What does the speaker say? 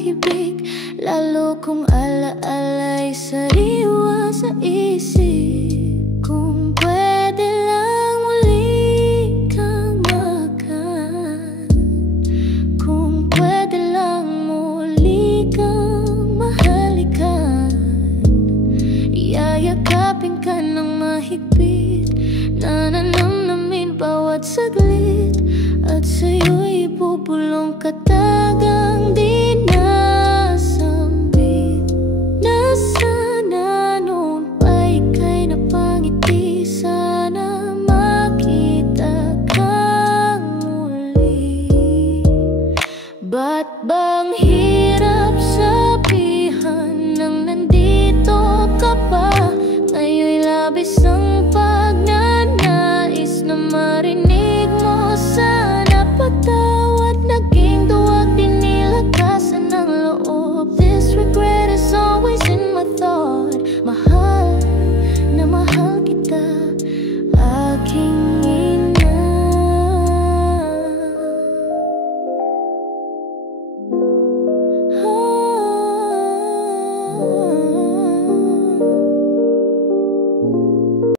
pag-ibig, lalo kung ala-ala'y sariwa sa isip. Kung pwede lang muli kang makan, kung pwede lang muli kang mahalikan, yayakapin ka ng mahigpit, nananamnamin bawat saglit, at sa'yo'y ibubulong katagang di nasambit. Na sana noon pa ika'y napangiti, sana makita kang muli. Ba't bang